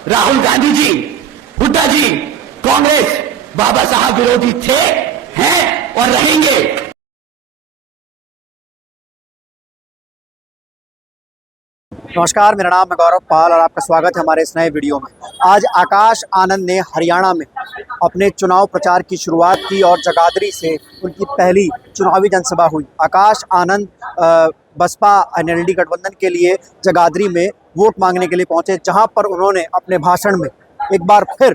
राहुल गांधी जी, हुड्डा जी, कांग्रेस बाबा साहब विरोधी थे, हैं और रहेंगे। नमस्कार, मेरा नाम है गौरव पाल और आपका स्वागत है हमारे इस नए वीडियो में। आज आकाश आनंद ने हरियाणा में अपने चुनाव प्रचार की शुरुआत की और जगाधरी से उनकी पहली चुनावी जनसभा हुई। आकाश आनंद बसपा एनएलडी गठबंधन के लिए जगाधरी में वोट मांगने के लिए पहुंचे, जहां पर उन्होंने अपने भाषण में एक बार फिर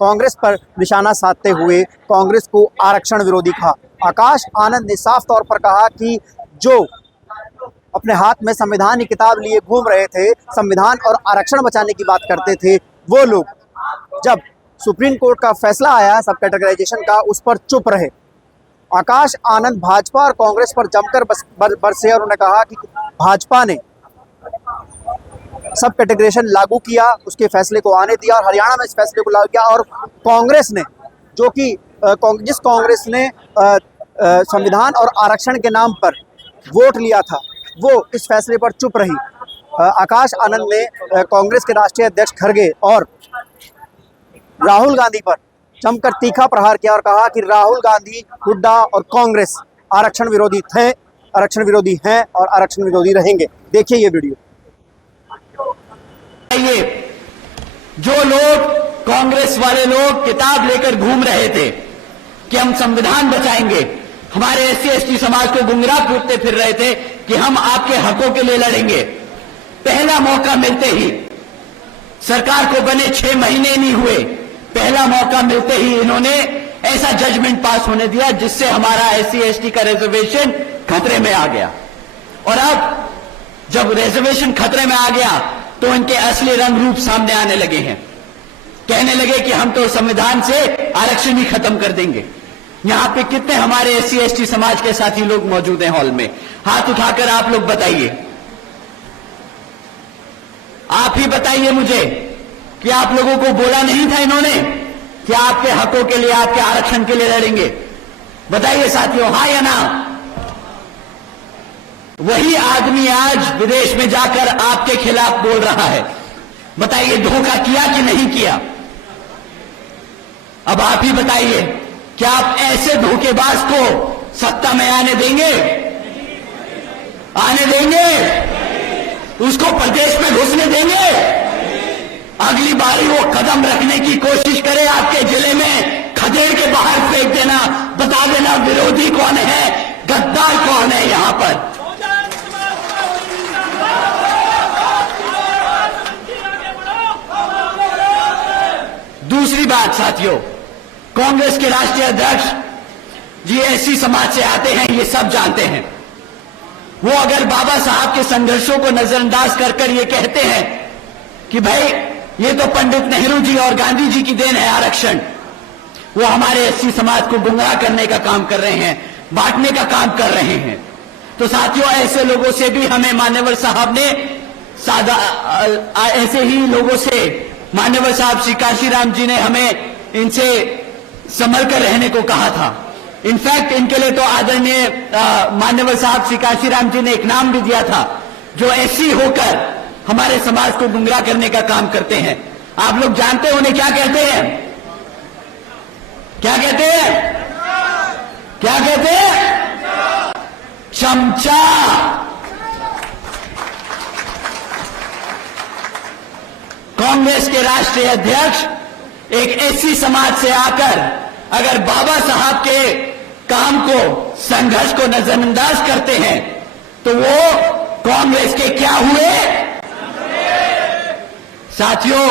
कांग्रेस पर निशाना साधते हुए कांग्रेस को आरक्षण विरोधी कहा। आकाश आनंद ने साफ तौर पर कहा कि जो अपने हाथ में संविधान की किताब लिए घूम रहे थे, संविधान और आरक्षण बचाने की बात करते थे, वो लोग जब सुप्रीम कोर्ट का फैसला आया सब कैटेगराइजेशन का, उस पर चुप रहे। आकाश आनंद भाजपा और कांग्रेस पर जमकर बरसे और उन्होंने कहा कि भाजपा ने सब कैटेगराइजेशन लागू किया, उसके फैसले को आने दिया और हरियाणा में इस फैसले को लागू किया, और कांग्रेस ने जो कि जिस कांग्रेस ने संविधान और आरक्षण के नाम पर वोट लिया था, वो इस फैसले पर चुप रही। आकाश आनंद ने कांग्रेस के राष्ट्रीय अध्यक्ष खड़गे और राहुल गांधी पर जमकर तीखा प्रहार किया और कहा कि राहुल गांधी, हुड्डा और कांग्रेस आरक्षण विरोधी थे, आरक्षण विरोधी हैं और आरक्षण विरोधी रहेंगे। देखिए ये वीडियो। जो लोग कांग्रेस वाले लोग किताब लेकर घूम रहे थे कि हम संविधान बचाएंगे, हमारे एससी एसटी समाज को गुमराह करते फिर रहे थे कि हम आपके हकों के लिए लड़ेंगे, पहला मौका मिलते ही, सरकार को बने 6 महीने नहीं हुए, पहला मौका मिलते ही इन्होंने ऐसा जजमेंट पास होने दिया जिससे हमारा एससी एसटी का रिजर्वेशन खतरे में आ गया। और अब जब रिजर्वेशन खतरे में आ गया तो इनके असली रंग रूप सामने आने लगे हैं। कहने लगे कि हम तो संविधान से आरक्षण ही खत्म कर देंगे। यहां पे कितने हमारे एससी एसटी समाज के साथी लोग मौजूद हैं हॉल में? हाथ उठाकर आप लोग बताइए, आप ही बताइए मुझे कि आप लोगों को बोला नहीं था इन्होंने कि आपके हकों के लिए, आपके आरक्षण के लिए लड़ेंगे? बताइए साथियों, हाँ या ना? वही आदमी आज विदेश में जाकर आपके खिलाफ बोल रहा है। बताइए धोखा किया कि नहीं किया? अब आप ही बताइए, क्या आप ऐसे धोखेबाज को सत्ता में आने देंगे? आने देंगे? उसको प्रदेश में घुसने देंगे? अगली बारी वो कदम रखने की कोशिश करे आपके जिले में, खदेड़ के बाहर फेंक देना, बता देना विरोधी कौन है, गद्दार कौन है यहां पर। दूसरी बात साथियों, कांग्रेस के राष्ट्रीय अध्यक्ष जी एससी समाज से आते हैं, ये सब जानते हैं। वो अगर बाबा साहब के संघर्षों को नजरअंदाज कर कर ये कहते हैं कि भाई ये तो पंडित नेहरू जी और गांधी जी की देन है आरक्षण, वो हमारे एससी समाज को गुमराह करने का काम कर रहे हैं, बांटने का काम कर रहे हैं, तो साथियों ऐसे लोगों से भी हमें मान्यवर साहब ने ऐसे ही लोगों से मान्यवर साहब श्री काशीराम जी ने हमें इनसे संभल कर रहने को कहा था। इनफैक्ट इनके लिए तो आदरणीय मान्यवर साहब श्री काशीराम जी ने एक नाम भी दिया था, जो ऐसी होकर हमारे समाज को गुमराह करने का काम करते हैं। आप लोग जानते हो उन्हें क्या कहते हैं? क्या कहते हैं? क्या कहते हैं? चमचा। कांग्रेस के राष्ट्रीय अध्यक्ष एक एससी समाज से आकर अगर बाबा साहब के काम को, संघर्ष को नजरअंदाज करते हैं तो वो कांग्रेस के क्या हुए? साथियों,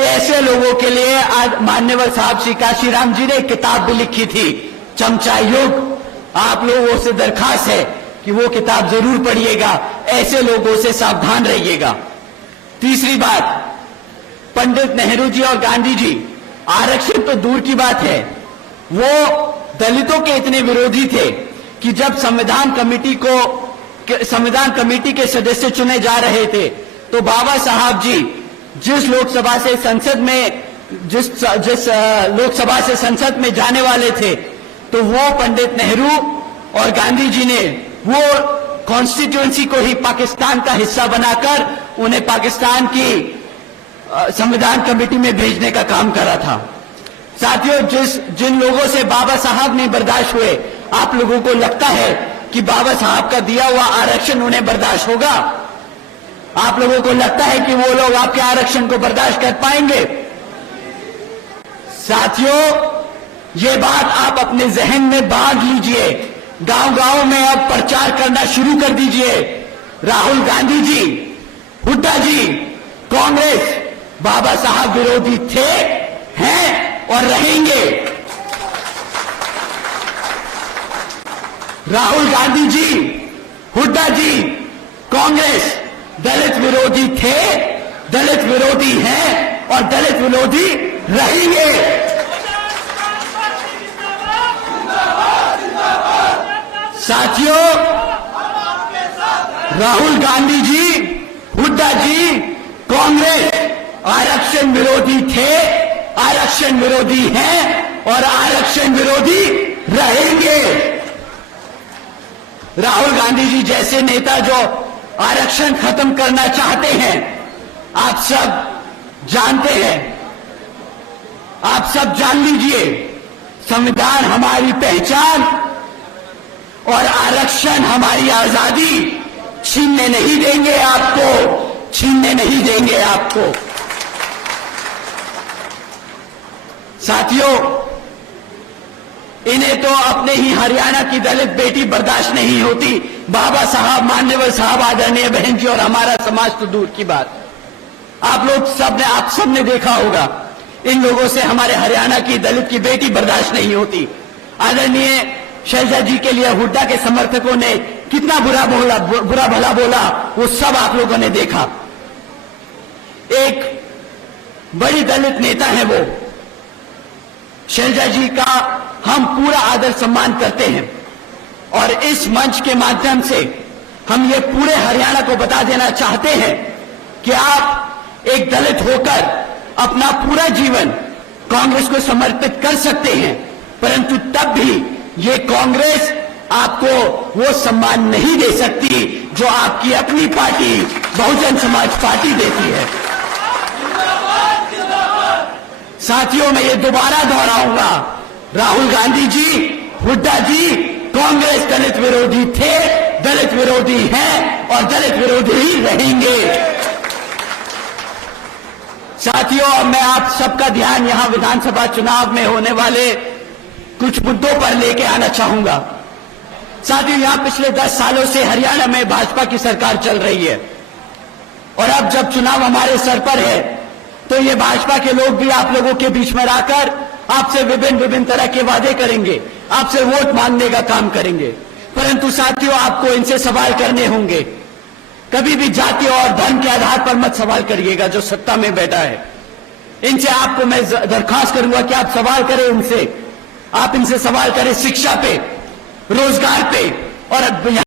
ऐसे लोगों के लिए आज मान्यवर साहब श्री काशीराम जी ने किताब भी लिखी थी, चमचा युग। आप लोगों से दरखास्त है कि वो किताब जरूर पढ़िएगा, ऐसे लोगों से सावधान रहिएगा। तीसरी बात, पंडित नेहरू जी और गांधी जी, आरक्षण तो दूर की बात है, वो दलितों के इतने विरोधी थे कि जब संविधान कमेटी के सदस्य चुने जा रहे थे तो बाबा साहब जी जिस लोकसभा से संसद में जाने वाले थे, तो वो पंडित नेहरू और गांधी जी ने वो कॉन्स्टिट्यूएंसी को ही पाकिस्तान का हिस्सा बनाकर उन्हें पाकिस्तान की संविधान कमेटी में भेजने का काम करा था। साथियों, जिन लोगों से बाबा साहब नहीं बर्दाश्त हुए, आप लोगों को लगता है कि बाबा साहब का दिया हुआ आरक्षण उन्हें बर्दाश्त होगा? आप लोगों को लगता है कि वो लोग आपके आरक्षण को बर्दाश्त कर पाएंगे? साथियों, ये बात आप अपने जहन में बांध लीजिए। गांव-गांव में अब प्रचार करना शुरू कर दीजिए। राहुल गांधी जी, हुड्डा जी, कांग्रेस बाबा साहब विरोधी थे, हैं और रहेंगे। राहुल गांधी जी, हुड्डा जी, कांग्रेस दलित विरोधी थे, दलित विरोधी हैं और दलित विरोधी रहेंगे। साथियों, राहुल गांधी जी, हुड्डा जी, कांग्रेस आरक्षण विरोधी थे, आरक्षण विरोधी हैं और आरक्षण विरोधी रहेंगे। राहुल गांधी जी जैसे नेता जो आरक्षण खत्म करना चाहते हैं, आप सब जानते हैं, आप सब जान लीजिए, संविधान हमारी पहचान और आरक्षण हमारी आजादी छीनने नहीं देंगे आपको, छीनने नहीं देंगे आपको। साथियों, इन्हें तो अपने ही हरियाणा की दलित बेटी बर्दाश्त नहीं होती। बाबा साहब, मान्यवर साहब, आदरणीय बहन जी और हमारा समाज तो दूर की बात। आप सबने देखा होगा, इन लोगों से हमारे हरियाणा की दलित की बेटी बर्दाश्त नहीं होती। आदरणीय शैलजा जी के लिए हुड्डा के समर्थकों ने कितना बुरा भला बोला, वो सब आप लोगों ने देखा। एक बड़ी दलित नेता है वो, शैलजा जी का हम पूरा आदर सम्मान करते हैं और इस मंच के माध्यम से हम ये पूरे हरियाणा को बता देना चाहते हैं कि आप एक दलित होकर अपना पूरा जीवन कांग्रेस को समर्पित कर सकते हैं, परंतु तब भी ये कांग्रेस आपको वो सम्मान नहीं दे सकती जो आपकी अपनी पार्टी बहुजन समाज पार्टी देती है। साथियों, मैं ये दोबारा दोहराऊंगा, राहुल गांधी जी, हुड्डा जी, कांग्रेस दलित विरोधी थे, दलित विरोधी हैं और दलित विरोधी ही रहेंगे। साथियों, अब मैं आप सबका ध्यान यहां विधानसभा चुनाव में होने वाले कुछ मुद्दों पर लेके आना चाहूंगा। साथियों, यहां पिछले 10 सालों से हरियाणा में भाजपा की सरकार चल रही है और अब जब चुनाव हमारे सर पर है तो ये भाजपा के लोग भी आप लोगों के बीच में आकर आपसे विभिन्न तरह के वादे करेंगे, आपसे वोट मांगने का काम करेंगे, परंतु साथियों, आपको इनसे सवाल करने होंगे। कभी भी जाति और धर्म के आधार पर मत सवाल करिएगा जो सत्ता में बैठा है। इनसे आपको मैं दरखास्त करूंगा कि आप सवाल करें इनसे, आप इनसे सवाल करें शिक्षा पे, रोजगार पे और